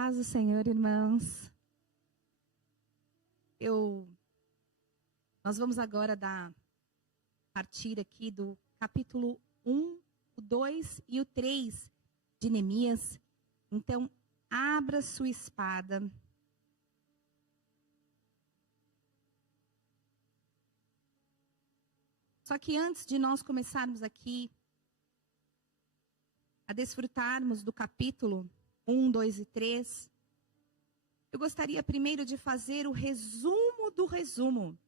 Paz do Senhor, irmãos. Nós vamos agora partir aqui do capítulo 1, o 2 e o 3 de Neemias. Então, abra sua espada. Só que antes de nós começarmos aqui a desfrutarmos do capítulo 1, 2 e 3, eu gostaria primeiro de fazer o resumo do resumo,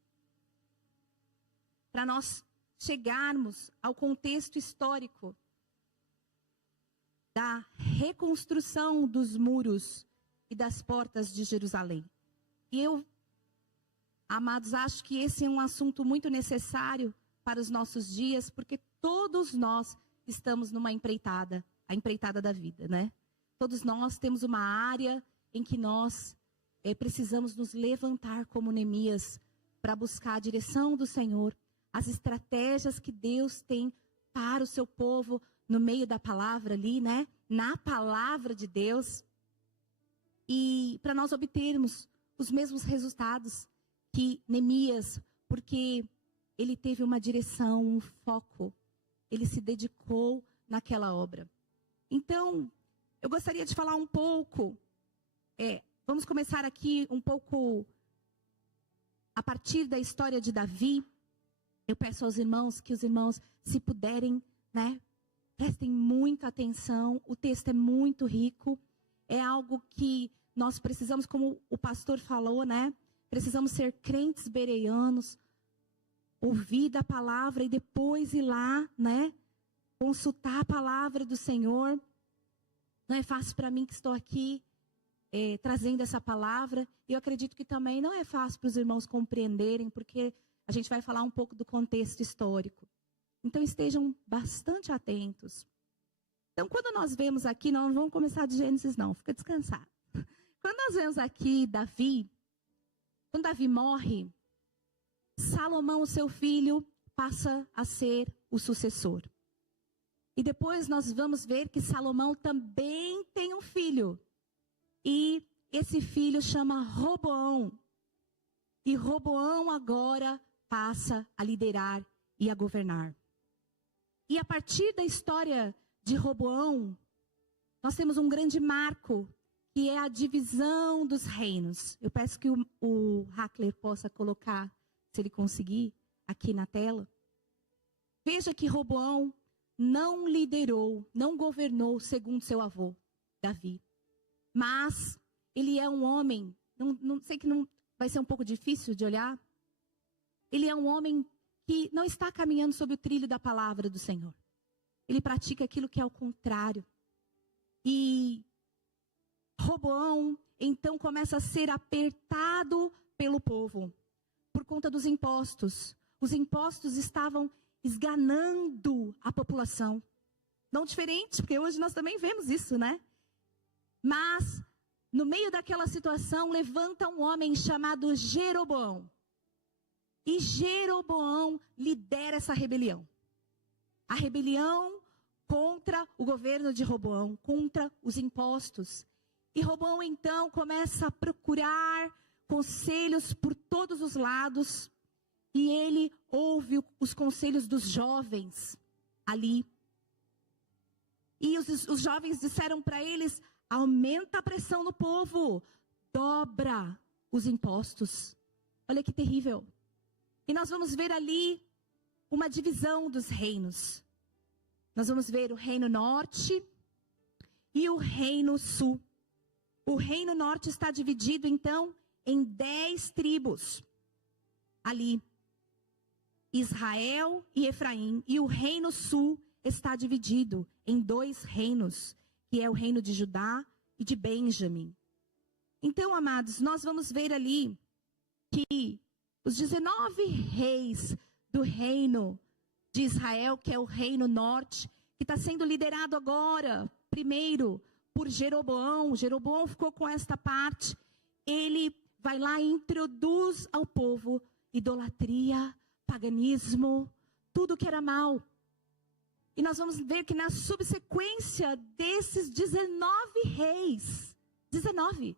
para nós chegarmos ao contexto histórico da reconstrução dos muros e das portas de Jerusalém. E eu, amados, acho que esse é um assunto muito necessário para os nossos dias, porque todos nós estamos numa empreitada, a empreitada da vida, né? Todos nós temos uma área em que nós precisamos nos levantar como Neemias para buscar a direção do Senhor, as estratégias que Deus tem para o seu povo no meio da palavra ali, né? Na palavra de Deus. E para nós obtermos os mesmos resultados que Neemias, porque ele teve uma direção, um foco. Ele se dedicou naquela obra. Então, eu gostaria de falar um pouco, vamos começar aqui um pouco a partir da história de Davi. Eu peço aos irmãos que os irmãos, se puderem, né, prestem muita atenção. O texto é muito rico. É algo que nós precisamos, como o pastor falou, né? Precisamos ser crentes bereanos, ouvir da palavra e depois ir lá, né? Consultar a palavra do Senhor. Não é fácil para mim que estou aqui trazendo essa palavra. E eu acredito que também não é fácil para os irmãos compreenderem, porque a gente vai falar um pouco do contexto histórico. Então estejam bastante atentos. Então quando nós vemos aqui, não vamos começar de Gênesis não, fica descansado. Quando nós vemos aqui Davi, quando Davi morre, Salomão, o seu filho, passa a ser o sucessor. E depois nós vamos ver que Salomão também tem um filho. E esse filho chama Roboão. E Roboão agora passa a liderar e a governar. E a partir da história de Roboão, nós temos um grande marco, que é a divisão dos reinos. Eu peço que o Hackler possa colocar, se ele conseguir, aqui na tela. Veja que Roboão não liderou, não governou segundo seu avô, Davi. Mas ele é um homem, não sei que não vai ser um pouco difícil de olhar. Ele é um homem que não está caminhando sob o trilho da palavra do Senhor. Ele pratica aquilo que é o contrário. E Roboão, então, começa a ser apertado pelo povo por conta dos impostos. Os impostos estavam esganando a população. Não diferente, porque hoje nós também vemos isso, né? Mas, no meio daquela situação, levanta um homem chamado Jeroboão. E Jeroboão lidera essa rebelião. A rebelião contra o governo de Roboão, contra os impostos. E Roboão, então, começa a procurar conselhos por todos os lados. E ele ouve os conselhos dos jovens ali. E os jovens disseram para eles: aumenta a pressão no povo, dobra os impostos. Olha que terrível. E nós vamos ver ali uma divisão dos reinos. Nós vamos ver o reino norte e o reino sul. O reino norte está dividido, então, em 10 tribos. Ali, Israel e Efraim. E o reino sul está dividido em 2 reinos, que é o reino de Judá e de Benjamim. Então, amados, nós vamos ver ali que os 19 reis do reino de Israel, que é o reino norte, que está sendo liderado agora, primeiro, por Jeroboão. Jeroboão ficou com esta parte. Ele vai lá e introduz ao povo idolatria, paganismo, tudo que era mal. E nós vamos ver que na subsequência desses 19 reis, 19.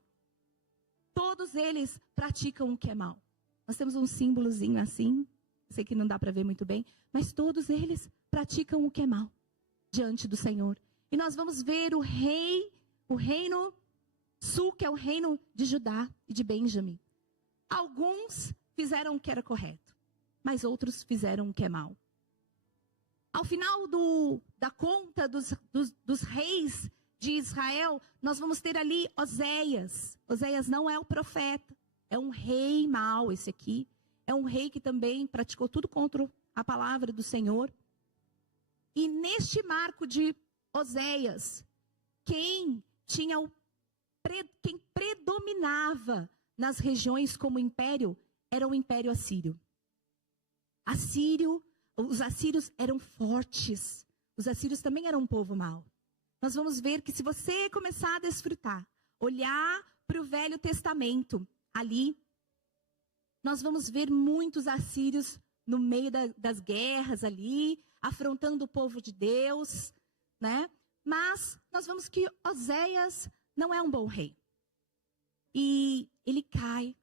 Todos eles praticam o que é mal. Nós temos um símbolozinho assim, sei que não dá para ver muito bem, mas todos eles praticam o que é mal diante do Senhor. E nós vamos ver o reino sul, que é o reino de Judá e de Benjamim. Alguns fizeram o que era correto, mas outros fizeram o que é mal. Ao final da conta dos reis de Israel, nós vamos ter ali Oséias. Oséias não é o profeta, é um rei mau esse aqui. É um rei que também praticou tudo contra a palavra do Senhor. E neste marco de Oséias, quem predominava nas regiões como império era o Império Assírio. Os assírios eram fortes. Os assírios também eram um povo mau. Nós vamos ver que se você começar a desfrutar, olhar para o Velho Testamento, ali, nós vamos ver muitos assírios no meio das guerras ali, afrontando o povo de Deus, né? Mas nós vemos que Oséias não é um bom rei. E ele cai,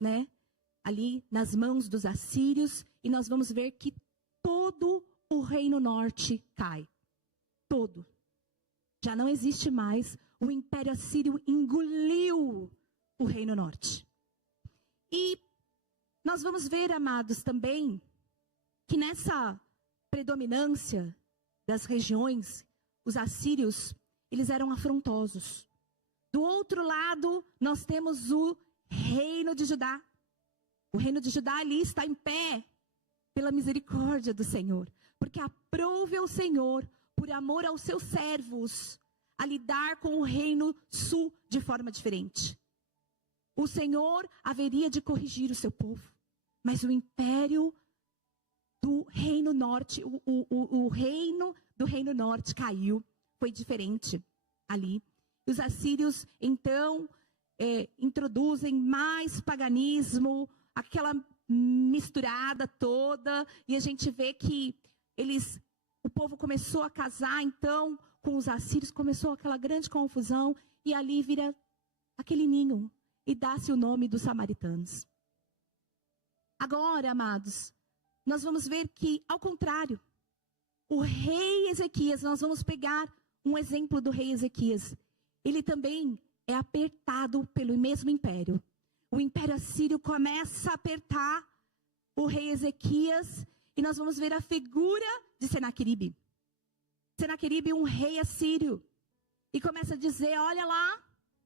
né? Ali nas mãos dos assírios, e nós vamos ver que todo o reino norte cai. Todo. Já não existe mais. O Império Assírio engoliu o reino norte. E nós vamos ver, amados, também, que nessa predominância das regiões, os assírios, eles eram afrontosos. Do outro lado, nós temos o reino de Judá. O reino de Judá ali está em pé pela misericórdia do Senhor. Porque aprove o Senhor, por amor aos seus servos, a lidar com o reino sul de forma diferente. O Senhor haveria de corrigir o seu povo. Mas o império do reino norte, o reino do reino norte caiu. Foi diferente ali. Os assírios, então, introduzem mais paganismo, aquela misturada toda. E a gente vê que o povo começou a casar, então, com os assírios. Começou aquela grande confusão. E ali vira aquele ninho. E dá-se o nome dos samaritanos. Agora, amados, nós vamos ver que, ao contrário, o rei Ezequias, nós vamos pegar um exemplo do rei Ezequias. Ele também é apertado pelo mesmo império. O Império Assírio começa a apertar o rei Ezequias, e nós vamos ver a figura de Senaqueribe. Senaqueribe, um rei assírio, e começa a dizer, olha lá,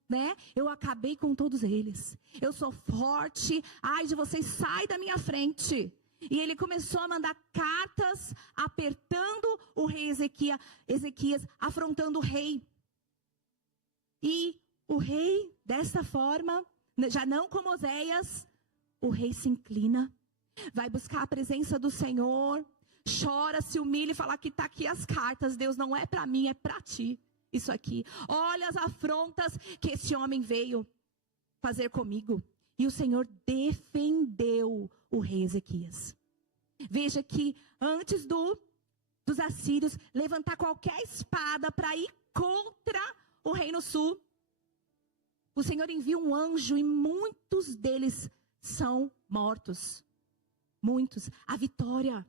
né? Eu acabei com todos eles. Eu sou forte. Ai de vocês, sai da minha frente. E ele começou a mandar cartas apertando o rei Ezequias, afrontando o rei. E o rei, dessa forma, já não como Oséias, o rei se inclina, vai buscar a presença do Senhor, chora, se humilha e fala que está aqui as cartas. Deus, não é para mim, é para ti. Isso aqui, olha as afrontas que esse homem veio fazer comigo. E o Senhor defendeu o rei Ezequias. Veja que antes dos assírios levantar qualquer espada para ir contra o reino sul, o Senhor envia um anjo e muitos deles são mortos. Muitos. A vitória.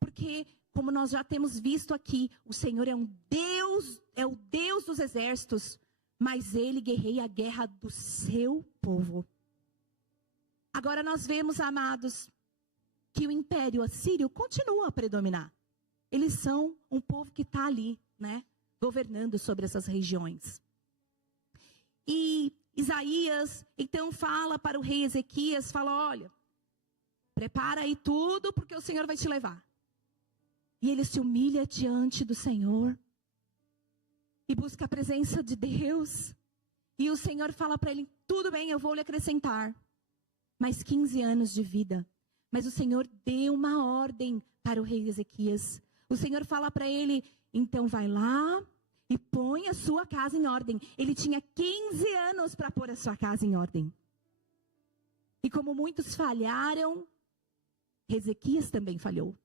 Porque, como nós já temos visto aqui, o Senhor é um Deus, é o Deus dos exércitos, mas Ele guerreia a guerra do seu povo. Agora nós vemos, amados, que o Império Assírio continua a predominar. Eles são um povo que está ali, né, governando sobre essas regiões. E Isaías, então, fala para o rei Ezequias, fala, olha, prepara aí tudo, porque o Senhor vai te levar. E ele se humilha diante do Senhor. E busca a presença de Deus. E o Senhor fala para ele, tudo bem, eu vou lhe acrescentar mais 15 anos de vida. Mas o Senhor deu uma ordem para o rei Ezequias. O Senhor fala para ele, então vai lá e põe a sua casa em ordem. Ele tinha 15 anos para pôr a sua casa em ordem. E como muitos falharam, Ezequias também falhou.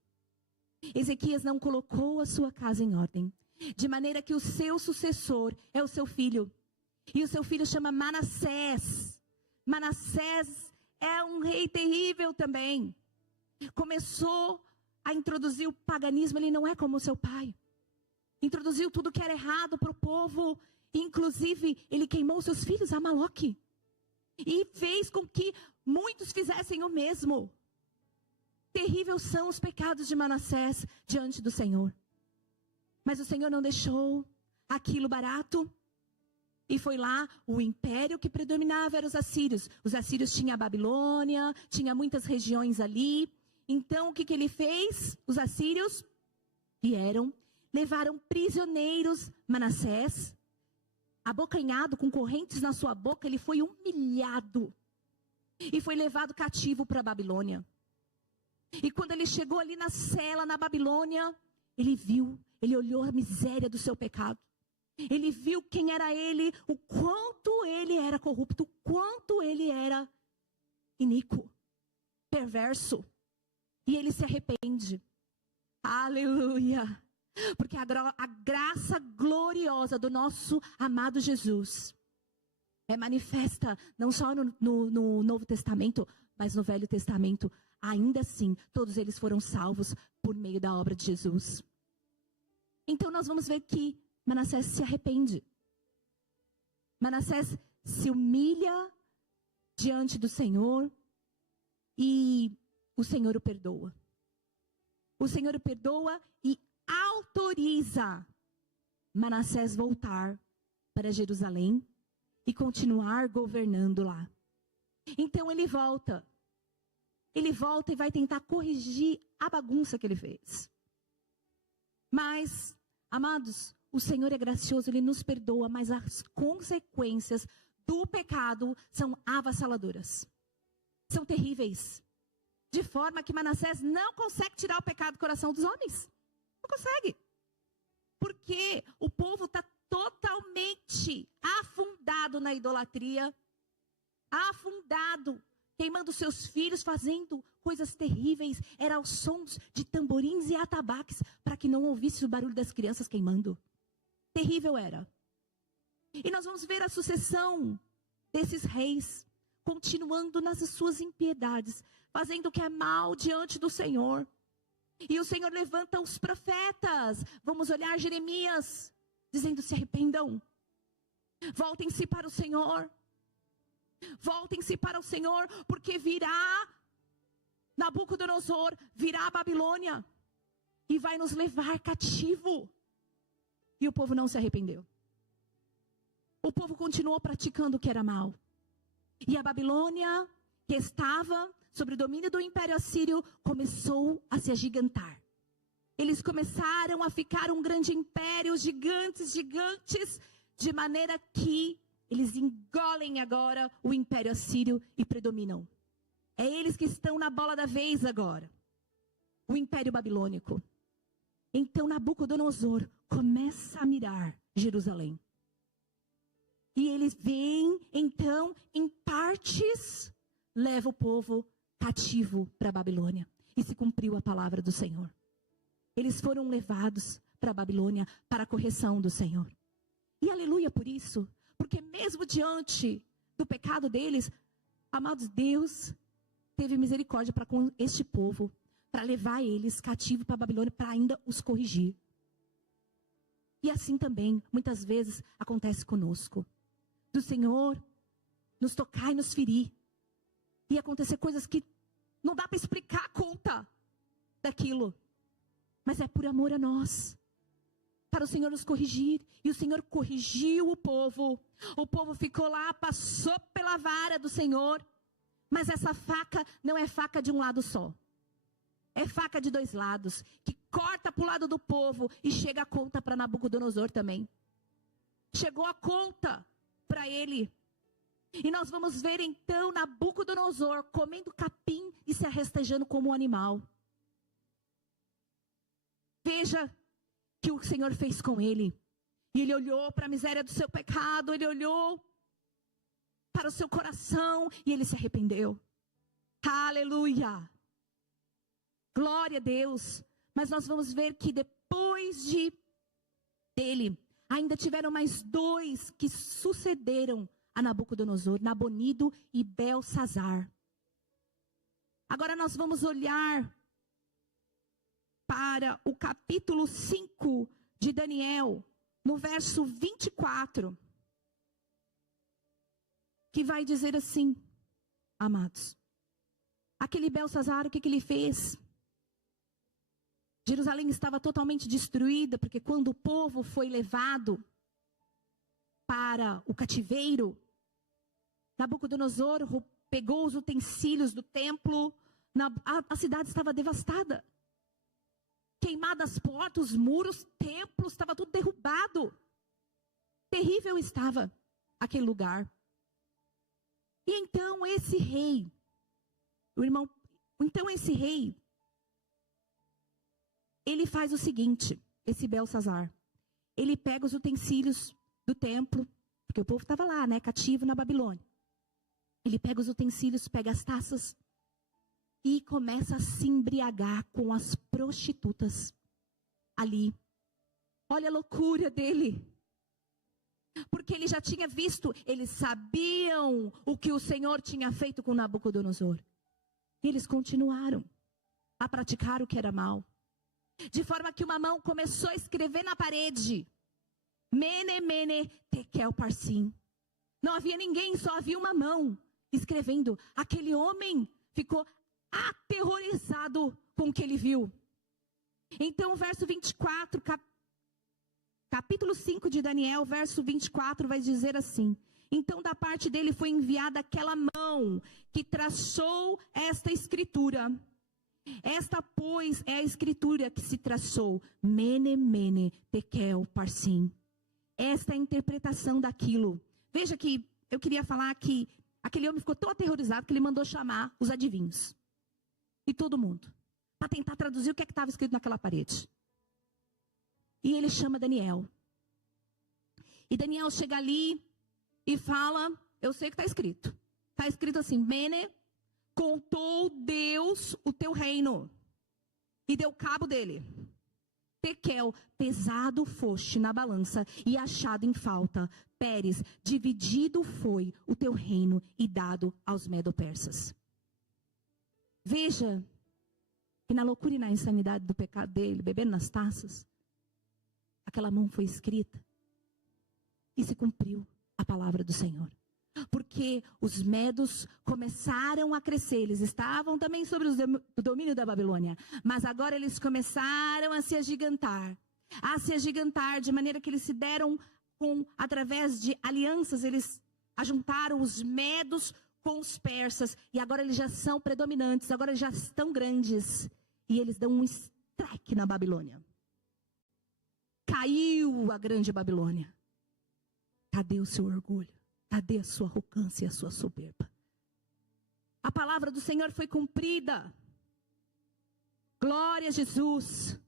Ezequias não colocou a sua casa em ordem, de maneira que o seu sucessor é o seu filho. E o seu filho chama Manassés. Manassés é um rei terrível também. Começou a introduzir o paganismo, ele não é como o seu pai. Introduziu tudo que era errado para o povo. Inclusive, ele queimou seus filhos a Moloque. E fez com que muitos fizessem o mesmo. Terríveis são os pecados de Manassés diante do Senhor. Mas o Senhor não deixou aquilo barato. E foi lá, o império que predominava eram os assírios. Os assírios tinham a Babilônia, tinha muitas regiões ali. Então, o que ele fez? Os assírios vieram, levaram prisioneiros Manassés, abocanhado com correntes na sua boca, ele foi humilhado. E foi levado cativo para a Babilônia. E quando ele chegou ali na cela, na Babilônia, ele viu, ele olhou a miséria do seu pecado. Ele viu quem era ele, o quanto ele era corrupto, o quanto ele era iníquo, perverso. E ele se arrepende. Aleluia! Porque a graça gloriosa do nosso amado Jesus é manifesta não só no Novo Testamento, mas no Velho Testamento. Ainda assim, todos eles foram salvos por meio da obra de Jesus. Então nós vamos ver que Manassés se arrepende. Manassés se humilha diante do Senhor e o Senhor o perdoa. O Senhor o perdoa e autoriza Manassés voltar para Jerusalém e continuar governando lá. Então ele volta. Ele volta e vai tentar corrigir a bagunça que ele fez. Mas, amados, o Senhor é gracioso, Ele nos perdoa, mas as consequências do pecado são avassaladoras. São terríveis. De forma que Manassés não consegue tirar o pecado do coração dos homens. Não consegue. Porque o povo está totalmente afundado na idolatria. Afundado. Queimando seus filhos, fazendo coisas terríveis. Era aos sons de tamborins e atabaques, para que não ouvisse o barulho das crianças queimando. Terrível era. E nós vamos ver a sucessão desses reis, continuando nas suas impiedades, fazendo o que é mal diante do Senhor. E o Senhor levanta os profetas. Vamos olhar Jeremias, dizendo: se arrependam. Voltem-se para o Senhor. Voltem-se para o Senhor, porque virá Nabucodonosor, virá a Babilônia e vai nos levar cativo. E o povo não se arrependeu. O povo continuou praticando o que era mal. E a Babilônia, que estava sob o domínio do Império Assírio, começou a se agigantar. Eles começaram a ficar um grande império, gigantes, de maneira que eles engolem agora o Império Assírio e predominam. É eles que estão na bola da vez agora. O Império Babilônico. Então Nabucodonosor começa a mirar Jerusalém. E eles vêm, então, em partes, leva o povo cativo para a Babilônia. E se cumpriu a palavra do Senhor. Eles foram levados para a Babilônia para a correção do Senhor. E aleluia por isso. Porque mesmo diante do pecado deles, amados, Deus teve misericórdia para com este povo. Para levar eles cativos para a Babilônia, para ainda os corrigir. E assim também, muitas vezes, acontece conosco. Do Senhor nos tocar e nos ferir. E acontecer coisas que não dá para explicar a conta daquilo. Mas é por amor a nós. Para o Senhor nos corrigir. E o Senhor corrigiu o povo. O povo ficou lá, passou pela vara do Senhor. Mas essa faca não é faca de um lado só. É faca de dois lados, que corta para o lado do povo e chega a conta para Nabucodonosor também. Chegou a conta para ele. E nós vamos ver então Nabucodonosor comendo capim e se arrestejando como um animal. Veja que o Senhor fez com ele. E ele olhou para a miséria do seu pecado, ele olhou para o seu coração e ele se arrependeu. Aleluia! Glória a Deus. Mas nós vamos ver que depois dele, Ainda tiveram mais 2 que sucederam a Nabucodonosor, Nabonido e Belsazar. Agora nós vamos olhar para o capítulo 5 de Daniel, no verso 24, que vai dizer assim, amados. Aquele Belsazar, o que ele fez? Jerusalém estava totalmente destruída, porque quando o povo foi levado para o cativeiro, Nabucodonosor pegou os utensílios do templo, a cidade estava devastada. Queimadas as portas, os muros, templos, estava tudo derrubado. Terrível estava aquele lugar. E então esse rei, ele faz o seguinte, esse Belsazar. Ele pega os utensílios do templo, porque o povo estava lá, né, cativo na Babilônia. Ele pega os utensílios, pega as taças e começa a se embriagar com as prostitutas ali. Olha a loucura dele. Porque ele já tinha visto, eles sabiam o que o Senhor tinha feito com Nabucodonosor. E eles continuaram a praticar o que era mal. De forma que uma mão começou a escrever na parede. Mene, mene, tekel, parsim. Não havia ninguém, só havia uma mão escrevendo. Aquele homem ficou aterrorizado com o que ele viu. Então, o verso 24, capítulo 5 de Daniel, verso 24, vai dizer assim. Então, da parte dele foi enviada aquela mão que traçou esta escritura. Esta, pois, é a escritura que se traçou. Mene, mene, tekel, parsim. Esta é a interpretação daquilo. Veja que eu queria falar que aquele homem ficou tão aterrorizado que ele mandou chamar os adivinhos. E todo mundo. Para tentar traduzir o que estava escrito naquela parede. E ele chama Daniel. E Daniel chega ali e fala, eu sei o que está escrito. Está escrito assim, Mene, contou Deus o teu reino. E deu cabo dele. Tekel, pesado foste na balança e achado em falta. Pérez, dividido foi o teu reino e dado aos medo-persas. Veja que na loucura e na insanidade do pecado dele, bebendo nas taças, aquela mão foi escrita e se cumpriu a palavra do Senhor. Porque os medos começaram a crescer, eles estavam também sobre o domínio da Babilônia, mas agora eles começaram a se agigantar de maneira que eles se deram através de alianças, eles ajuntaram os medos com os persas, e agora eles já são predominantes, agora eles já estão grandes, e eles dão um strike na Babilônia. Caiu a grande Babilônia. Cadê o seu orgulho? Cadê a sua arrogância e a sua soberba? A palavra do Senhor foi cumprida. Glória a Jesus.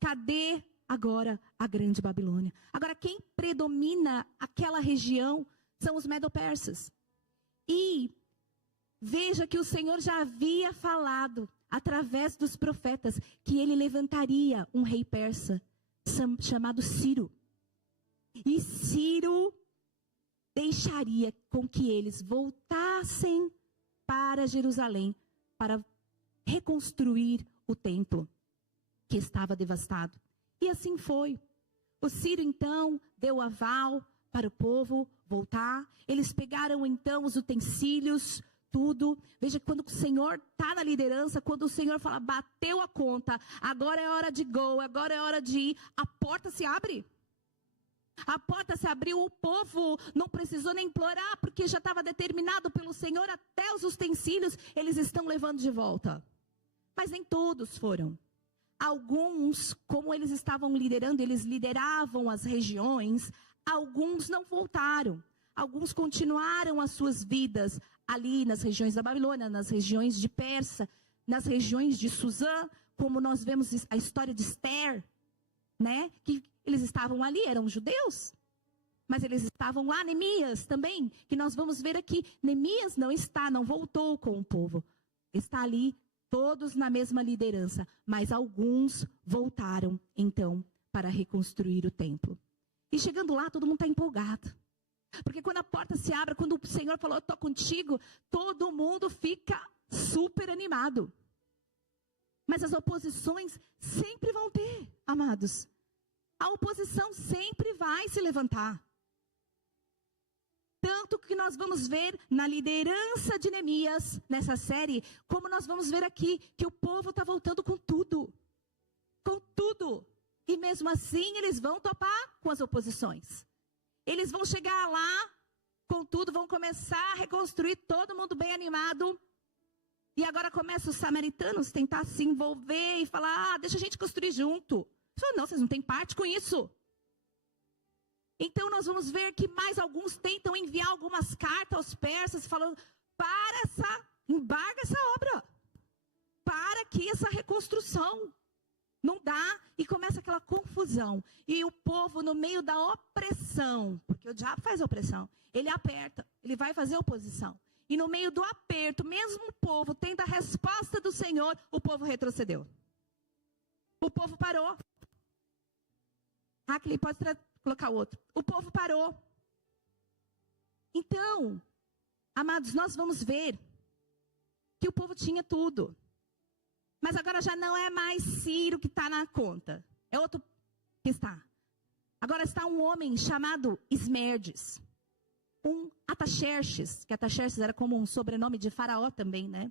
Cadê agora a grande Babilônia? Agora quem predomina aquela região são os medo-persas. E veja que o Senhor já havia falado através dos profetas que ele levantaria um rei persa chamado Ciro. E Ciro deixaria com que eles voltassem para Jerusalém para reconstruir o templo que estava devastado. E assim foi. O Ciro então deu aval para o povo voltar. Eles pegaram então os utensílios, tudo. Veja que quando o Senhor está na liderança, quando o Senhor fala, bateu a conta, agora é hora de go, agora é hora de ir, a porta se abre. A porta se abriu, o povo não precisou nem implorar, porque já estava determinado pelo Senhor, até os utensílios eles estão levando de volta. Mas nem todos foram. Alguns, como eles estavam liderando, eles lideravam as regiões, alguns não voltaram. Alguns continuaram as suas vidas ali nas regiões da Babilônia, nas regiões de Pérsia, nas regiões de Suzã, como nós vemos a história de Esther, né? Que eles estavam ali, eram judeus, mas eles estavam lá. Neemias também, que nós vamos ver aqui. Neemias não voltou com o povo. Está ali, todos na mesma liderança, mas alguns voltaram então para reconstruir o templo. E chegando lá, todo mundo está empolgado. Porque quando a porta se abre, quando o Senhor falou, eu estou contigo, todo mundo fica super animado. Mas as oposições sempre vão ter, amados. A oposição sempre vai se levantar. Tanto que nós vamos ver na liderança de Neemias, nessa série, como nós vamos ver aqui, que o povo está voltando com tudo. Com tudo. E mesmo assim, eles vão topar com as oposições. Eles vão chegar lá, com tudo, vão começar a reconstruir, todo mundo bem animado. E agora começam os samaritanos tentar se envolver e falar, deixa a gente construir junto. Não, vocês não têm parte com isso. Então nós vamos ver que mais alguns tentam enviar algumas cartas aos persas, falando, embarga essa obra. Para aqui essa reconstrução. Não dá, e começa aquela confusão. E o povo no meio da opressão, porque o diabo faz opressão, ele aperta, ele vai fazer oposição. E no meio do aperto, mesmo o povo tendo a resposta do Senhor, o povo retrocedeu. O povo parou. Raquel, pode colocar o outro. O povo parou. Então, amados, nós vamos ver que o povo tinha tudo. Mas agora já não é mais Ciro que está na conta. É outro que está. Agora está um homem chamado Esmerdes. Um Ataxerxes, que Ataxerxes era como um sobrenome de Faraó também, né?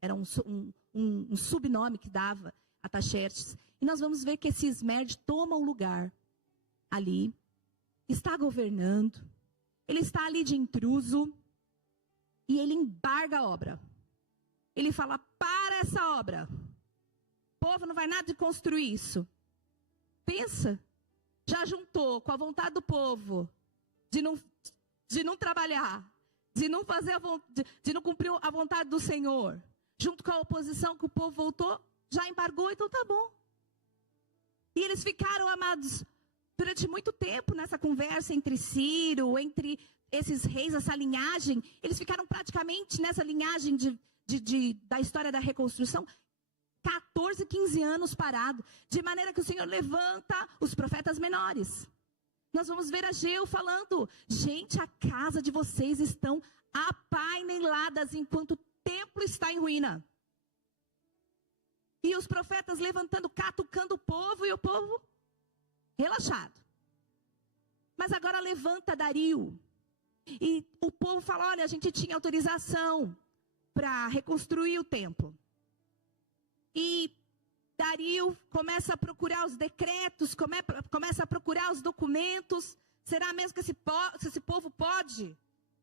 Era um subnome que dava Ataxerxes. E nós vamos ver que esse Esmerdes toma um lugar ali. Está governando. Ele está ali de intruso. E ele embarga a obra. Ele fala, para essa obra. O povo não vai nada de construir isso. Pensa, já juntou com a vontade do povo de não trabalhar, de não cumprir a vontade do Senhor, junto com a oposição que o povo voltou, já embargou, então tá bom. E eles ficaram, amados, durante muito tempo nessa conversa entre Ciro, entre esses reis, essa linhagem, eles ficaram praticamente nessa linhagem da história da reconstrução, 14, 15 anos parado, de maneira que o Senhor levanta os profetas menores. Nós vamos ver Ageu falando, gente, a casa de vocês estão apaineladas enquanto o templo está em ruína. E os profetas levantando, catucando o povo, e o povo relaxado. Mas agora levanta Dario. E o povo fala, olha, a gente tinha autorização para reconstruir o templo. E Dario começa a procurar os decretos, começa a procurar os documentos. Será mesmo que esse povo pode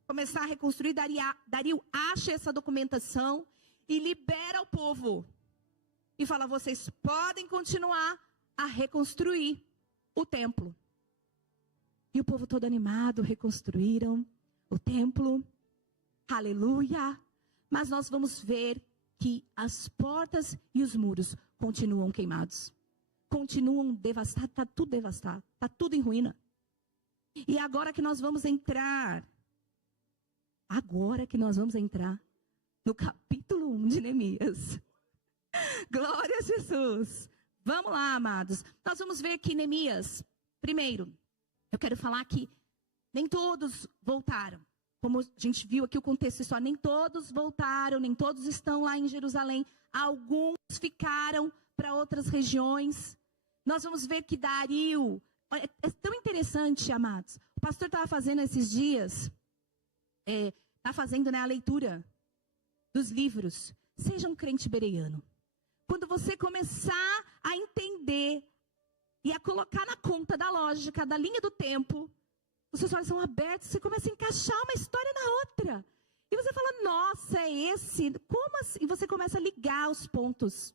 começar a reconstruir? Dario acha essa documentação e libera o povo. E fala, vocês podem continuar a reconstruir o templo. E o povo todo animado, reconstruíram o templo. Aleluia! Mas nós vamos ver que as portas e os muros continuam queimados. Continuam devastados, está tudo devastado, está tudo em ruína. E agora que nós vamos entrar no capítulo 1 de Neemias. Glória a Jesus. Vamos lá, amados. Nós vamos ver que Neemias, primeiro, eu quero falar que nem todos voltaram. Como a gente viu aqui o contexto só, nem todos voltaram, nem todos estão lá em Jerusalém. Alguns ficaram para outras regiões. Nós vamos ver que Dario, é tão interessante, amados. O pastor estava fazendo esses dias, está fazendo, né, a leitura dos livros. Seja um crente bereano. Quando você começar a entender e a colocar na conta da lógica, da linha do tempo, os seus olhos são abertos, você começa a encaixar uma história na outra. E você fala, nossa, é esse? Como assim? E você começa a ligar os pontos.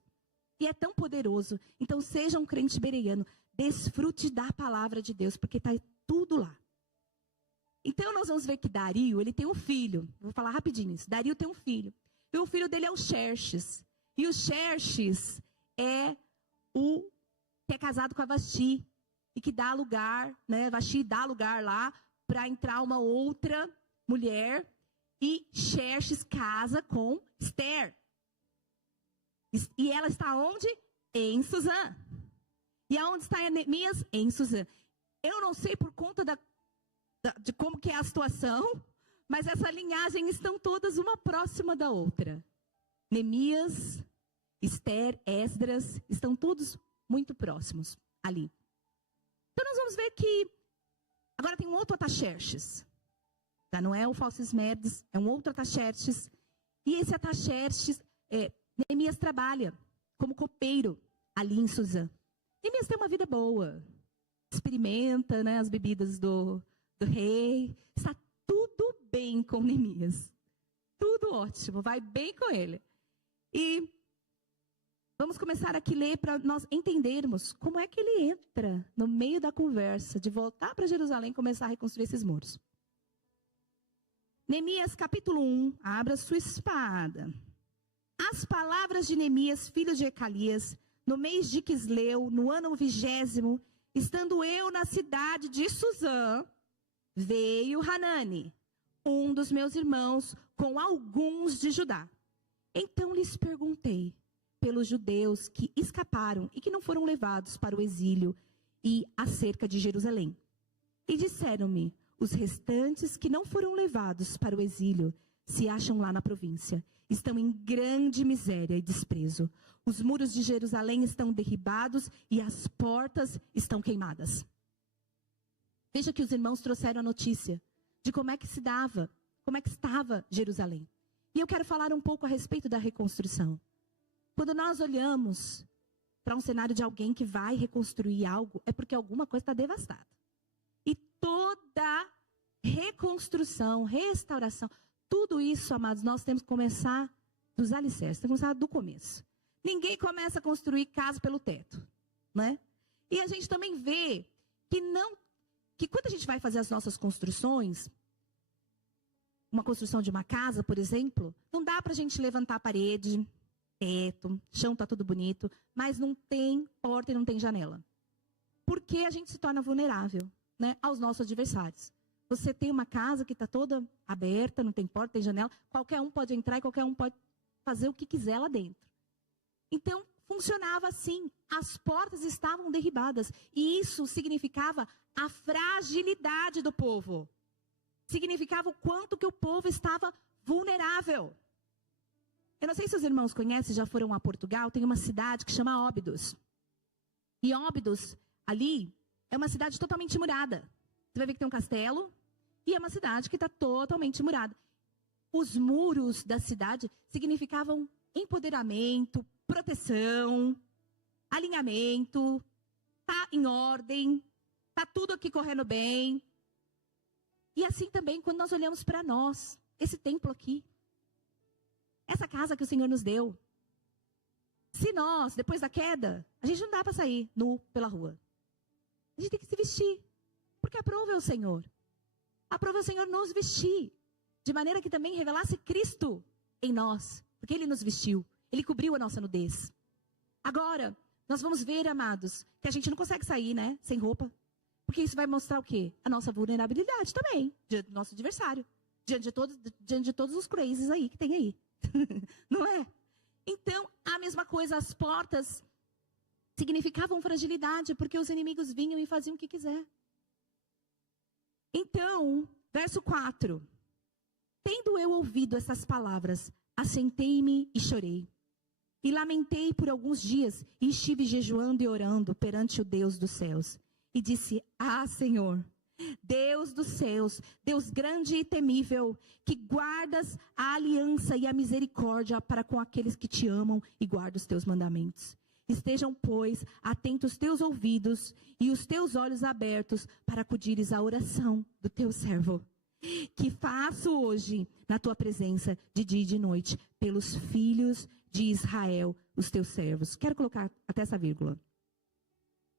E é tão poderoso. Então, seja um crente bereano. Desfrute da palavra de Deus, porque está tudo lá. Então, nós vamos ver que Dario, ele tem um filho. Vou falar rapidinho isso. Dario tem um filho. E o filho dele é o Xerxes. E o Xerxes é o que é casado com a Vasti. E que dá lugar, né? Vasti dá lugar lá para entrar uma outra mulher. E Xerxes casa com Esther. E ela está onde? Em Suzã. E aonde está Neemias? Em Suzã. Eu não sei por conta de como que é a situação, mas essa linhagem estão todas uma próxima da outra. Neemias, Esther, Esdras, estão todos muito próximos ali. Então nós vamos ver que agora tem um outro Ataxerxes. Já não é o Falsismerdes, é um outro Ataxerxes. E esse Ataxerxes, Neemias trabalha como copeiro ali em Suzã. Neemias tem uma vida boa. Experimenta, né, as bebidas do rei. Está tudo bem com Neemias. Tudo ótimo, vai bem com ele. E vamos começar aqui a ler para nós entendermos como é que ele entra no meio da conversa de voltar para Jerusalém e começar a reconstruir esses muros. Neemias capítulo 1, abra sua espada. As palavras de Neemias, filho de Ecalias, no mês de Quisleu, no ano 20º, estando eu na cidade de Suzã, veio Hanani, um dos meus irmãos, com alguns de Judá. Então lhes perguntei pelos judeus que escaparam e que não foram levados para o exílio e acerca de Jerusalém. E disseram-me, os restantes que não foram levados para o exílio se acham lá na província. Estão em grande miséria e desprezo. Os muros de Jerusalém estão derribados e as portas estão queimadas. Veja que os irmãos trouxeram a notícia de como é que se dava, como é que estava Jerusalém. E eu quero falar um pouco a respeito da reconstrução. Quando nós olhamos para um cenário de alguém que vai reconstruir algo, é porque alguma coisa está devastada. E toda reconstrução, restauração, tudo isso, amados, nós temos que começar dos alicerces, temos que começar do começo. Ninguém começa a construir casa pelo teto, né? E a gente também vê que quando a gente vai fazer as nossas construções, uma construção de uma casa, por exemplo, não dá para a gente levantar a parede, teto, chão está tudo bonito, mas não tem porta e não tem janela. Porque a gente se torna vulnerável, né, aos nossos adversários. Você tem uma casa que está toda aberta, não tem porta, tem janela, qualquer um pode entrar e qualquer um pode fazer o que quiser lá dentro. Então, funcionava assim, as portas estavam derribadas, e isso significava a fragilidade do povo. Significava o quanto que o povo estava vulnerável. Eu não sei se os irmãos conhecem, já foram a Portugal, tem uma cidade que chama Óbidos. E Óbidos, ali, é uma cidade totalmente murada. Você vai ver que tem um castelo, e é uma cidade que está totalmente murada. Os muros da cidade significavam empoderamento, proteção, alinhamento, tá em ordem, tá tudo aqui correndo bem. E assim também, quando nós olhamos para nós, esse templo aqui, essa casa que o Senhor nos deu, se nós, depois da queda, a gente não dá para sair nu pela rua. A gente tem que se vestir, porque aprova é o Senhor. Aprova é o Senhor nos vestir, de maneira que também revelasse Cristo em nós, porque Ele nos vestiu, Ele cobriu a nossa nudez. Agora, nós vamos ver, amados, que a gente não consegue sair, né, sem roupa. Porque isso vai mostrar o quê? A nossa vulnerabilidade também, diante do nosso adversário. Diante de todos os crazes aí que tem aí. Não é? Então, a mesma coisa, as portas significavam fragilidade, porque os inimigos vinham e faziam o que quiser. Então, verso 4. Tendo eu ouvido essas palavras, assentei-me e chorei. E lamentei por alguns dias, e estive jejuando e orando perante o Deus dos céus. E disse, Senhor, Deus dos céus, Deus grande e temível, que guardas a aliança e a misericórdia para com aqueles que te amam e guardam os teus mandamentos. Estejam, pois, atentos os teus ouvidos e os teus olhos abertos para acudires à oração do teu servo, que faço hoje na tua presença de dia e de noite, pelos filhos de Israel, os teus servos. Quero colocar até essa vírgula.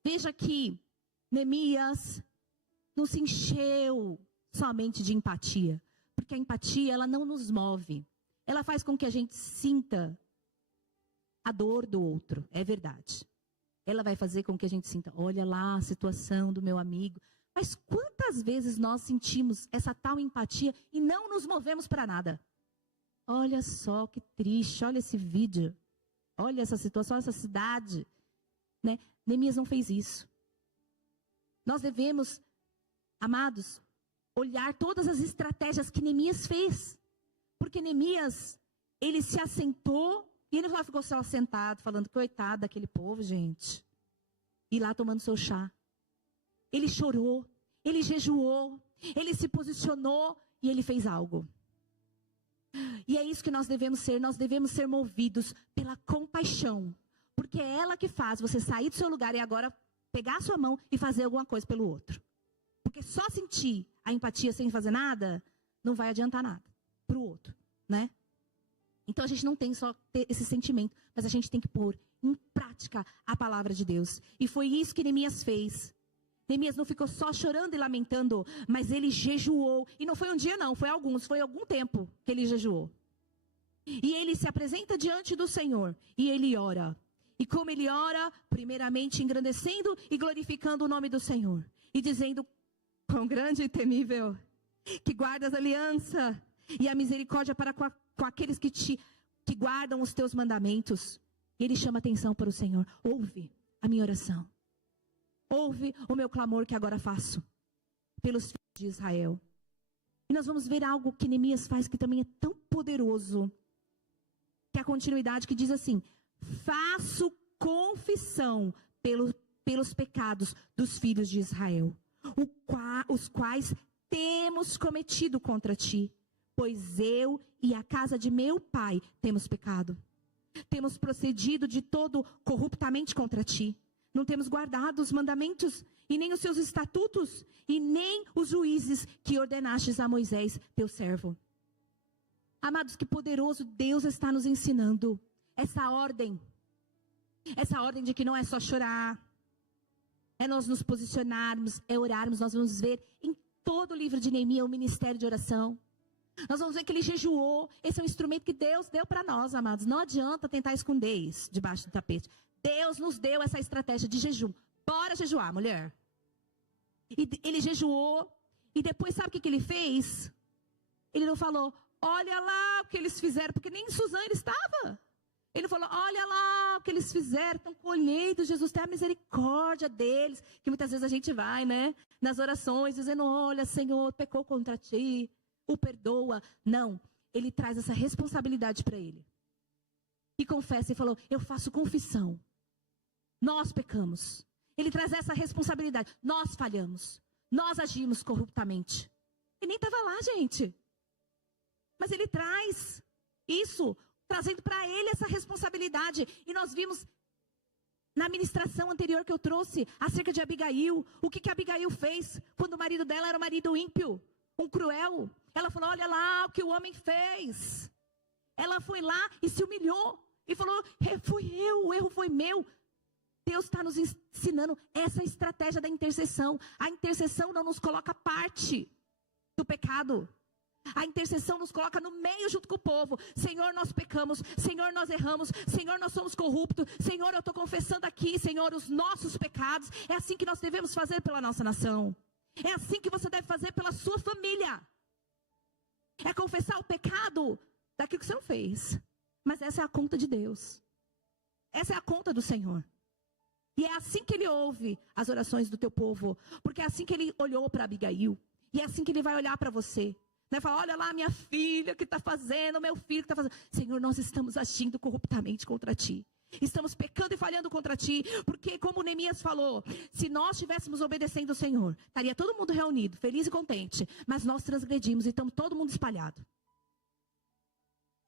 Veja que Neemias não se encheu somente de empatia, porque a empatia, ela não nos move. Ela faz com que a gente sinta a dor do outro, é verdade. Ela vai fazer com que a gente sinta, olha lá a situação do meu amigo. Mas quantas vezes nós sentimos essa tal empatia e não nos movemos para nada? Olha só que triste, olha esse vídeo. Olha essa situação, essa cidade. Né? Neemias não fez isso. Nós devemos, amados, olhar todas as estratégias que Neemias fez. Porque Neemias, ele se assentou, e ele não ficou só sentado, falando, coitado daquele povo, gente. E lá tomando seu chá. Ele chorou, ele jejuou, ele se posicionou e ele fez algo. E é isso que nós devemos ser movidos pela compaixão. Porque é ela que faz você sair do seu lugar e agora pegar a sua mão e fazer alguma coisa pelo outro. Porque só sentir a empatia sem fazer nada, não vai adiantar nada para o outro, né? Então a gente não tem só ter esse sentimento, mas a gente tem que pôr em prática a palavra de Deus. E foi isso que Neemias fez. Neemias não ficou só chorando e lamentando, mas ele jejuou. E não foi um dia não, foi algum tempo que ele jejuou. E ele se apresenta diante do Senhor e ele ora. E como ele ora, primeiramente engrandecendo e glorificando o nome do Senhor. E dizendo, quão grande e temível, que guardas a aliança e a misericórdia para com aqueles que guardam os teus mandamentos. E ele chama atenção para o Senhor. Ouve a minha oração. Ouve o meu clamor que agora faço pelos filhos de Israel. E nós vamos ver algo que Neemias faz que também é tão poderoso. Que é a continuidade que diz assim: faço confissão pelos pecados dos filhos de Israel, os quais temos cometido contra ti. Pois eu e a casa de meu pai temos pecado. Temos procedido de todo corruptamente contra ti. Não temos guardado os mandamentos, e nem os seus estatutos, e nem os juízes que ordenastes a Moisés, teu servo. Amados, que poderoso Deus está nos ensinando. Essa ordem de que não é só chorar, é nós nos posicionarmos, é orarmos. Nós vamos ver em todo o livro de Neemias o ministério de oração. Nós vamos ver que ele jejuou. Esse é um instrumento que Deus deu para nós, amados. Não adianta tentar esconder isso debaixo do tapete. Deus nos deu essa estratégia de jejum. Bora jejuar, mulher. E ele jejuou. E depois sabe o que ele fez? Ele não falou, olha lá o que eles fizeram, porque nem em Suzã ele estava. Ele falou, olha lá o que eles fizeram, estão colhendo, Jesus tem a misericórdia deles. Que muitas vezes a gente vai, né, nas orações, dizendo, olha, Senhor, pecou contra ti, o perdoa. Não, ele traz essa responsabilidade para ele. E confessa e falou, eu faço confissão. Nós pecamos. Ele traz essa responsabilidade. Nós falhamos. Nós agimos corruptamente. Ele nem estava lá, gente. Mas ele traz isso, trazendo para ele essa responsabilidade. E nós vimos na ministração anterior que eu trouxe, acerca de Abigail. O que Abigail fez quando o marido dela era um marido ímpio, um cruel. Ela falou, olha lá o que o homem fez. Ela foi lá e se humilhou. E falou, fui eu, o erro foi meu. Deus está nos ensinando essa estratégia da intercessão. A intercessão não nos coloca parte do pecado. A intercessão nos coloca no meio junto com o povo. Senhor, nós pecamos. Senhor, nós erramos. Senhor, nós somos corruptos. Senhor, eu estou confessando aqui, Senhor, os nossos pecados. É assim que nós devemos fazer pela nossa nação. É assim que você deve fazer pela sua família. É confessar o pecado daquilo que você não fez. Mas essa é a conta de Deus. Essa é a conta do Senhor. E é assim que ele ouve as orações do teu povo. Porque é assim que ele olhou para Abigail. E é assim que ele vai olhar para você. Né? Fala, olha lá minha filha que está fazendo, meu filho que está fazendo. Senhor, nós estamos agindo corruptamente contra ti. Estamos pecando e falhando contra ti. Porque como Neemias falou, se nós estivéssemos obedecendo o Senhor, estaria todo mundo reunido, feliz e contente. Mas nós transgredimos e estamos todo mundo espalhado.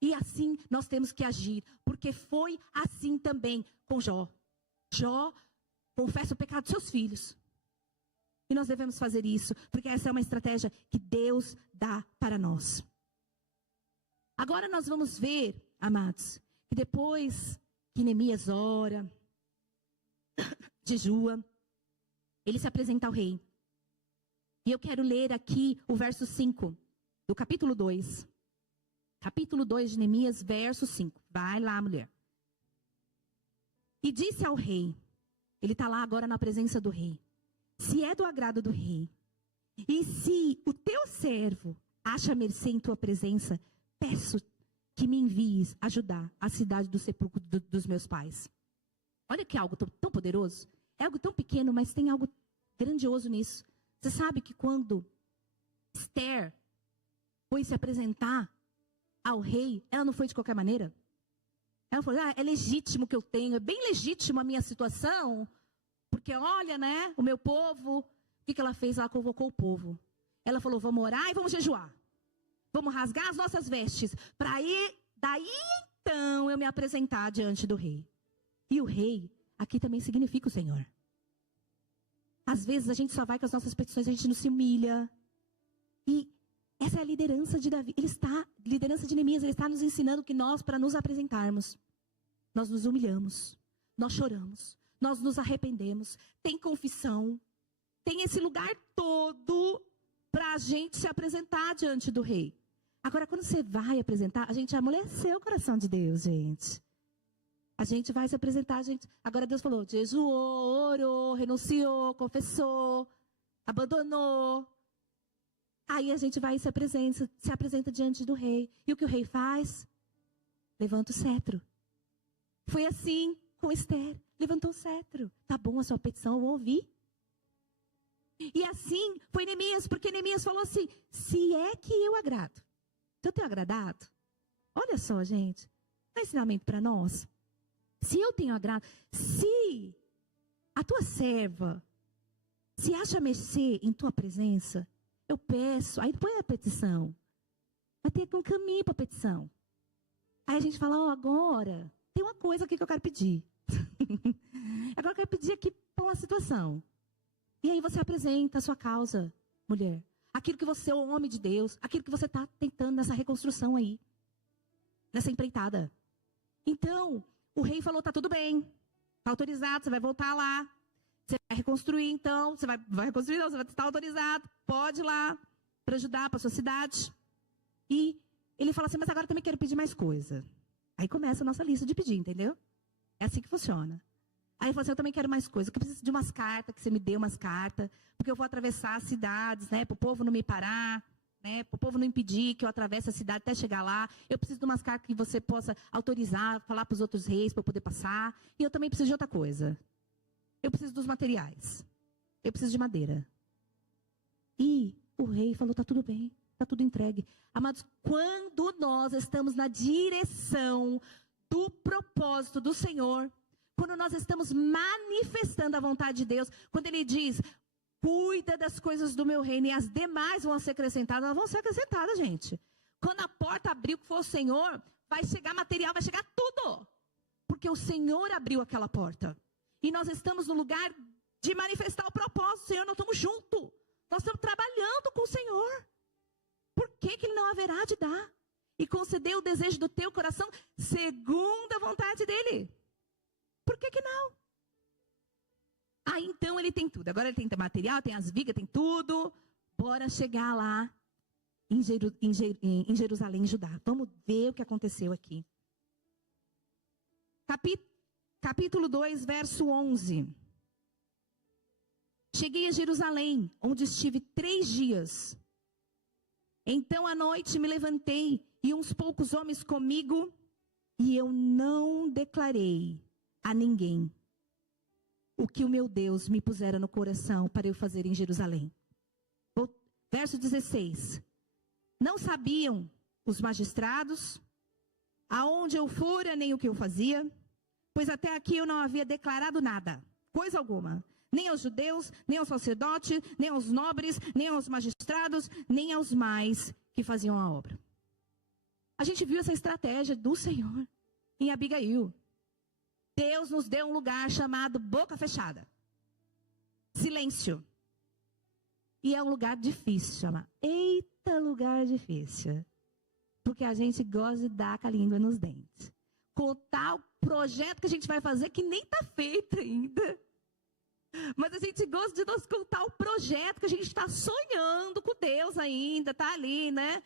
E assim nós temos que agir. Porque foi assim também com Jó. Jó confessa o pecado dos seus filhos. E nós devemos fazer isso, porque essa é uma estratégia que Deus dá para nós. Agora nós vamos ver, amados, que depois que Neemias ora, jejua, ele se apresenta ao rei. E eu quero ler aqui o verso 5 do capítulo 2. Capítulo 2 de Neemias, verso 5. Vai lá, mulher. E disse ao rei, ele está lá agora na presença do rei. Se é do agrado do rei, e se o teu servo acha mercê em tua presença, peço que me envies ajudar a cidade do sepulcro dos meus pais. Olha que algo tão poderoso. É algo tão pequeno, mas tem algo grandioso nisso. Você sabe que quando Esther foi se apresentar ao rei, ela não foi de qualquer maneira. Ela falou, é legítimo que eu tenho, é bem legítimo a minha situação, porque olha, né, o meu povo, o que ela fez? Ela convocou o povo. Ela falou, vamos orar e vamos jejuar. Vamos rasgar as nossas vestes, para ir, daí então eu me apresentar diante do rei. E o rei, aqui também significa o Senhor. Às vezes a gente só vai com as nossas petições, a gente não se humilha. E essa é a liderança de Davi. Liderança de Neemias, ele está nos ensinando que nós, para nos apresentarmos, nós nos humilhamos, nós choramos, nós nos arrependemos, tem confissão, tem esse lugar todo para a gente se apresentar diante do rei. Agora, quando você vai apresentar, a gente amoleceu o coração de Deus, gente. A gente vai se apresentar, agora Deus falou, jejuou, orou, renunciou, confessou, abandonou. Aí a gente vai e se apresenta diante do rei. E o que o rei faz? Levanta o cetro. Foi assim com Esther. Levantou o cetro. Tá bom a sua petição, eu vou ouvir. E assim foi Neemias, porque Neemias falou assim, se é que eu agrado. Se eu tenho agradado, olha só, gente, dá ensinamento para nós. Se eu tenho agrado, se a tua serva se acha mercê em tua presença, eu peço, aí põe a petição. Vai ter um caminho para a petição. Aí a gente fala, agora, tem uma coisa aqui que eu quero pedir. Agora eu quero pedir aqui para uma situação. E aí você apresenta a sua causa, mulher. Aquilo que você é o homem de Deus, aquilo que você está tentando nessa reconstrução aí. Nessa empreitada. Então, o rei falou, tá tudo bem. Está autorizado, você vai voltar lá. Você vai reconstruir, então. Você vai reconstruir, não, você vai estar autorizado. Pode ir lá para ajudar para sua cidade. E ele fala assim, mas agora eu também quero pedir mais coisa. Aí começa a nossa lista de pedir, entendeu? É assim que funciona. Aí ele falou assim, eu também quero mais coisa. Eu preciso de umas cartas, que você me dê umas cartas. Porque eu vou atravessar as cidades, né? Para o povo não me parar. Né, para o povo não impedir que eu atravesse a cidade até chegar lá. Eu preciso de umas cartas que você possa autorizar, falar para os outros reis para eu poder passar. E eu também preciso de outra coisa. Eu preciso dos materiais. Eu preciso de madeira. E o rei falou, tá tudo bem, tá tudo entregue. Amados, quando nós estamos na direção do propósito do Senhor, quando nós estamos manifestando a vontade de Deus, quando Ele diz, cuida das coisas do meu reino e as demais vão ser acrescentadas, elas vão ser acrescentadas, gente. Quando a porta abrir, que for o Senhor, vai chegar material, vai chegar tudo. Porque o Senhor abriu aquela porta. E nós estamos no lugar de manifestar o propósito. Senhor, nós estamos juntos. Nós estamos trabalhando com o Senhor. Por que Ele não haverá de dar? E conceder o desejo do teu coração segundo a vontade dEle. Por que não? Aí então Ele tem tudo. Agora Ele tem material, tem as vigas, tem tudo. Bora chegar lá em Jerusalém, Judá. Vamos ver o que aconteceu aqui. Capítulo 2, verso 11. Cheguei a Jerusalém, onde estive 3 dias. Então à noite me levantei e uns poucos homens comigo, e eu não declarei a ninguém o que o meu Deus me pusera no coração para eu fazer em Jerusalém. Verso 16. Não sabiam os magistrados aonde eu fora nem o que eu fazia, pois até aqui eu não havia declarado nada, coisa alguma. Nem aos judeus, nem aos sacerdotes, nem aos nobres, nem aos magistrados, nem aos mais que faziam a obra. A gente viu essa estratégia do Senhor em Abigail. Deus nos deu um lugar chamado boca fechada. Silêncio. E é um lugar difícil, chama. Eita, lugar difícil. Porque a gente gosta de dar com a língua nos dentes. Contar o projeto que a gente vai fazer que nem está feito ainda. Mas a gente gosta de nos contar o projeto que a gente está sonhando com Deus ainda, está ali, né?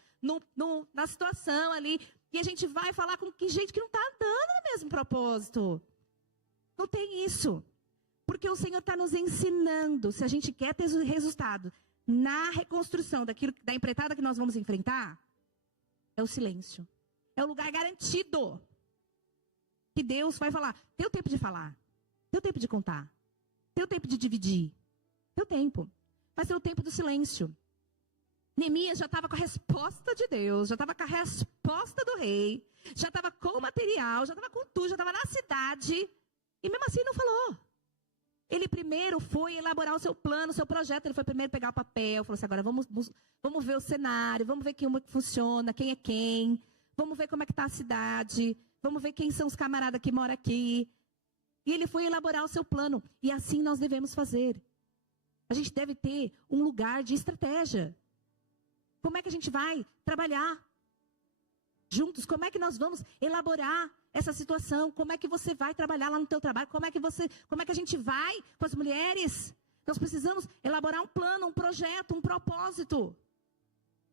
Na situação ali. E a gente vai falar com gente que não está andando no mesmo propósito. Não tem isso. Porque o Senhor está nos ensinando, se a gente quer ter resultado na reconstrução da empreitada que nós vamos enfrentar, é o silêncio. É o lugar garantido. Que Deus vai falar. Tem o tempo de falar. Tem o tempo de contar. Tem o tempo de dividir. Teu tempo. Vai ser o tempo do silêncio. Neemias já estava com a resposta de Deus, já estava com a resposta do rei, já estava com o material, já estava com tudo, já estava na cidade, e mesmo assim não falou. Ele primeiro foi elaborar o seu plano, o seu projeto, ele foi primeiro pegar o papel, falou assim, agora vamos ver o cenário, vamos ver como é que funciona, quem é quem, vamos ver como é que está a cidade, vamos ver quem são os camaradas que moram aqui. E ele foi elaborar o seu plano, e assim nós devemos fazer. A gente deve ter um lugar de estratégia. Como é que a gente vai trabalhar juntos? Como é que nós vamos elaborar essa situação? Como é que você vai trabalhar lá no teu trabalho? Como é que a gente vai com as mulheres? Nós precisamos elaborar um plano, um projeto, um propósito.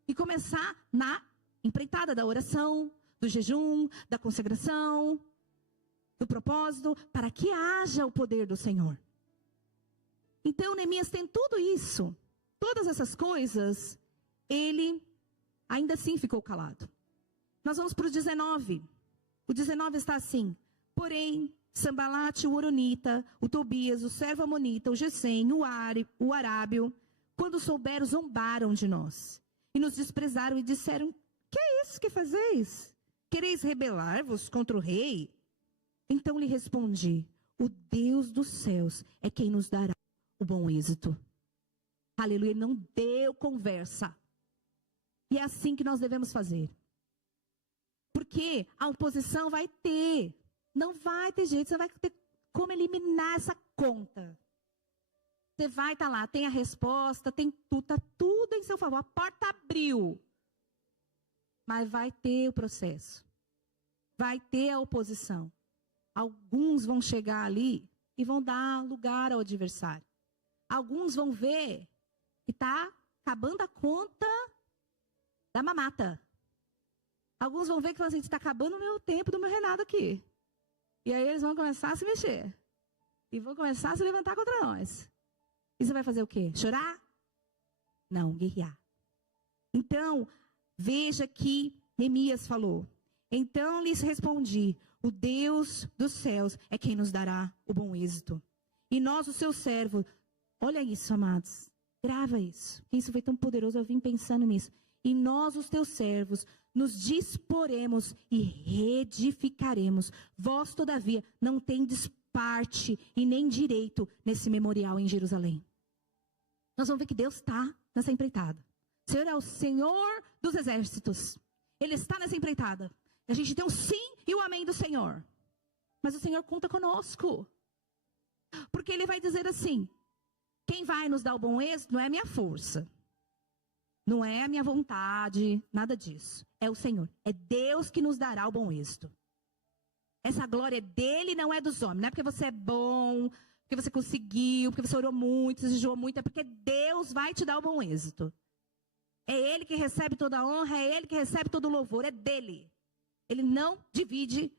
E começar na empreitada da oração, do jejum, da consagração, do propósito, para que haja o poder do Senhor. Então, Neemias tem tudo isso, todas essas coisas, ele ainda assim ficou calado. Nós vamos para o 19. O 19 está assim: porém, Sambalate, o Horonita, o Tobias, o servo Amonita, o Gesem, o Arábio, quando souberam, zombaram de nós. E nos desprezaram e disseram, que é isso que fazeis? Quereis rebelar-vos contra o rei? Então lhe respondi, o Deus dos céus é quem nos dará o bom êxito. Aleluia, ele não deu conversa. E é assim que nós devemos fazer. Porque a oposição vai ter. Não vai ter jeito, você vai ter como eliminar essa conta. Você vai estar lá, tem a resposta, tem tudo, está tudo em seu favor. A porta abriu. Mas vai ter o processo. Vai ter a oposição. Alguns vão chegar ali e vão dar lugar ao adversário. Alguns vão ver que está acabando a conta da mamata. Alguns vão ver que está acabando o meu tempo do meu reinado aqui. E aí eles vão começar a se mexer. E vão começar a se levantar contra nós. E você vai fazer o quê? Chorar? Não, guerrear. Então, veja que Neemias falou. Então lhes respondi, o Deus dos céus é quem nos dará o bom êxito. E nós, o seu servo, olha isso, amados, grava isso. Isso foi tão poderoso, eu vim pensando nisso. E nós, os teus servos, nos disporemos e reedificaremos. Vós, todavia, não tendes parte e nem direito nesse memorial em Jerusalém. Nós vamos ver que Deus está nessa empreitada. O Senhor é o Senhor dos exércitos. Ele está nessa empreitada. A gente tem um sim e o amém do Senhor. Mas o Senhor conta conosco. Porque Ele vai dizer assim, quem vai nos dar o bom êxito não é a minha força. Não é a minha vontade, nada disso. É o Senhor. É Deus que nos dará o bom êxito. Essa glória é dele, não é dos homens. Não é porque você é bom, porque você conseguiu, porque você orou muito, você jejuou muito. É porque Deus vai te dar o bom êxito. É Ele que recebe toda a honra, é Ele que recebe todo o louvor, é dele. Ele não divide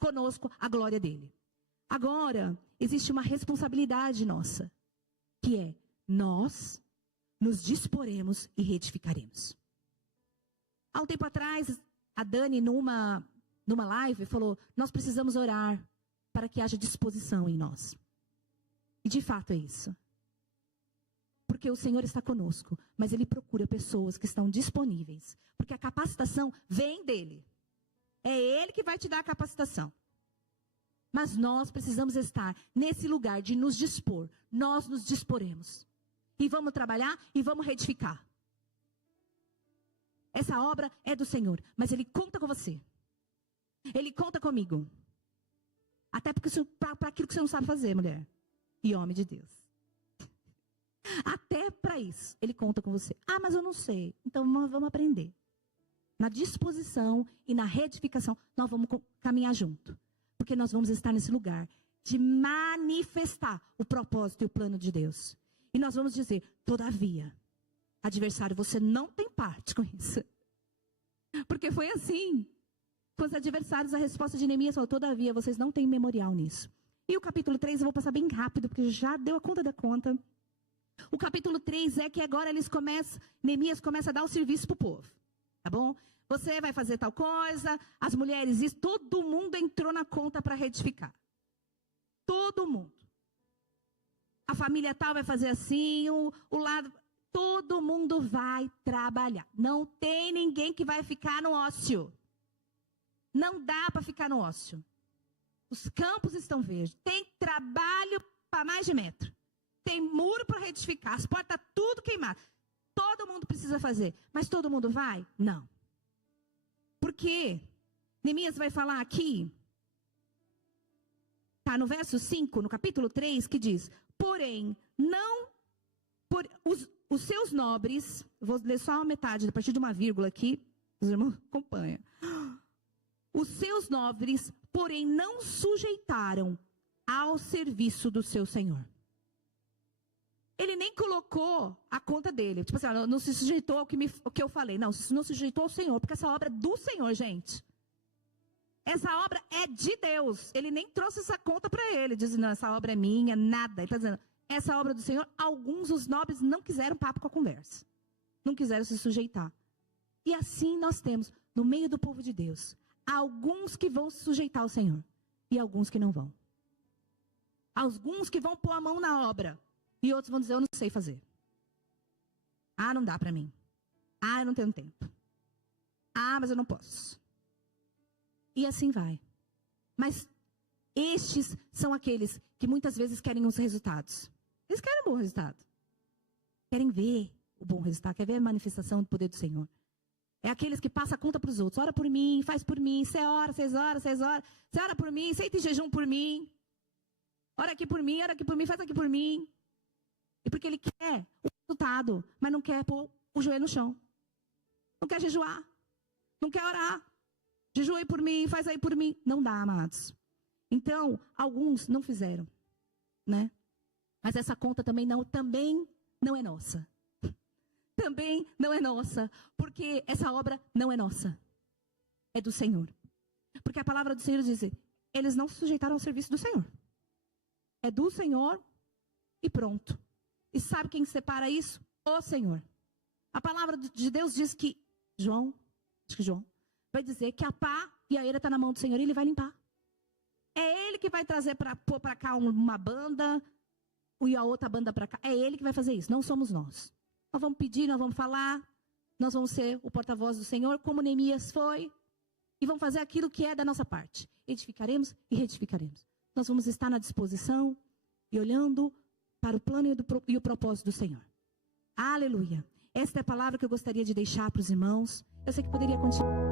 conosco a glória dele. Agora, existe uma responsabilidade nossa, que é nós nos disporemos e reedificaremos. Há um tempo atrás, a Dani, numa live, falou, nós precisamos orar para que haja disposição em nós. E de fato é isso. Porque o Senhor está conosco, mas Ele procura pessoas que estão disponíveis. Porque a capacitação vem dEle. É Ele que vai te dar a capacitação. Mas nós precisamos estar nesse lugar de nos dispor. Nós nos disporemos. E vamos trabalhar e vamos reedificar. Essa obra é do Senhor, mas Ele conta com você. Ele conta comigo. Até porque para aquilo que você não sabe fazer, mulher. E homem de Deus. Até para isso, Ele conta com você. Ah, mas eu não sei. Então vamos aprender. Na disposição e na reedificação, nós vamos caminhar junto. Porque nós vamos estar nesse lugar de manifestar o propósito e o plano de Deus. E nós vamos dizer, todavia, adversário, você não tem parte com isso. Porque foi assim. Com os adversários, a resposta de Neemias falou, todavia, vocês não têm memorial nisso. E o capítulo 3, eu vou passar bem rápido, porque já deu a conta da conta. O capítulo 3 é que agora Neemias começa a dar o serviço para o povo. Tá bom? Você vai fazer tal coisa, as mulheres, isso, todo mundo entrou na conta para reedificar. Todo mundo. a família tal vai fazer assim, o lado... Todo mundo vai trabalhar. Não tem ninguém que vai ficar no ócio. Não dá para ficar no ócio. Os campos estão verdes. Tem trabalho para mais de metro. Tem muro para retificar. As portas tudo queimadas. Todo mundo precisa fazer. Mas todo mundo vai? Não. Por quê? Neemias vai falar aqui. Está no verso 5, no capítulo 3, que diz: porém, não... Os seus nobres, vou ler só a metade, a partir de uma vírgula aqui, os irmãos acompanham. Os seus nobres, porém, não sujeitaram ao serviço do seu senhor. Ele nem colocou a conta dele. Tipo assim, não se sujeitou ao que eu falei. Não se sujeitou ao Senhor, porque essa obra é do Senhor, gente. Essa obra é de Deus. Ele nem trouxe essa conta para ele, dizendo, não, essa obra é minha, nada. Ele está dizendo, essa obra do Senhor, alguns dos nobres não quiseram papo com a conversa. Não quiseram se sujeitar. E assim nós temos, no meio do povo de Deus, alguns que vão se sujeitar ao Senhor. E alguns que não vão. Alguns que vão pôr a mão na obra. E outros vão dizer, eu não sei fazer. Ah, não dá para mim. Ah, eu não tenho tempo. Ah, mas eu não posso. E assim vai. Mas estes são aqueles que muitas vezes querem os resultados. Eles querem um bom resultado. Querem ver o bom resultado. Querem ver a manifestação do poder do Senhor. É aqueles que passam a conta para os outros. Ora por mim, faz por mim. Você ora, 6 horas, 6 horas. Você ora por mim, senta em jejum por mim. Ora aqui por mim, faz aqui por mim. E porque ele quer o resultado, mas não quer pôr o joelho no chão. Não quer jejuar. Não quer orar. Jejua aí por mim, faz aí por mim. Não dá, amados. Então, alguns não fizeram, né? Mas essa conta também não é nossa. Também não é nossa. Porque essa obra não é nossa. É do Senhor. Porque a palavra do Senhor diz, eles não se sujeitaram ao serviço do Senhor. É do Senhor e pronto. E sabe quem separa isso? O Senhor. A palavra de Deus diz que João vai dizer que a pá e a eira está na mão do Senhor e ele vai limpar. É ele que vai trazer para pôr para cá uma banda e a outra banda para cá. É ele que vai fazer isso, não somos nós. Nós vamos pedir, nós vamos falar, nós vamos ser o porta-voz do Senhor, como Neemias foi, e vamos fazer aquilo que é da nossa parte. Edificaremos e retificaremos. Nós vamos estar na disposição e olhando para o plano e o propósito do Senhor. Aleluia. Esta é a palavra que eu gostaria de deixar para os irmãos. Eu sei que poderia continuar.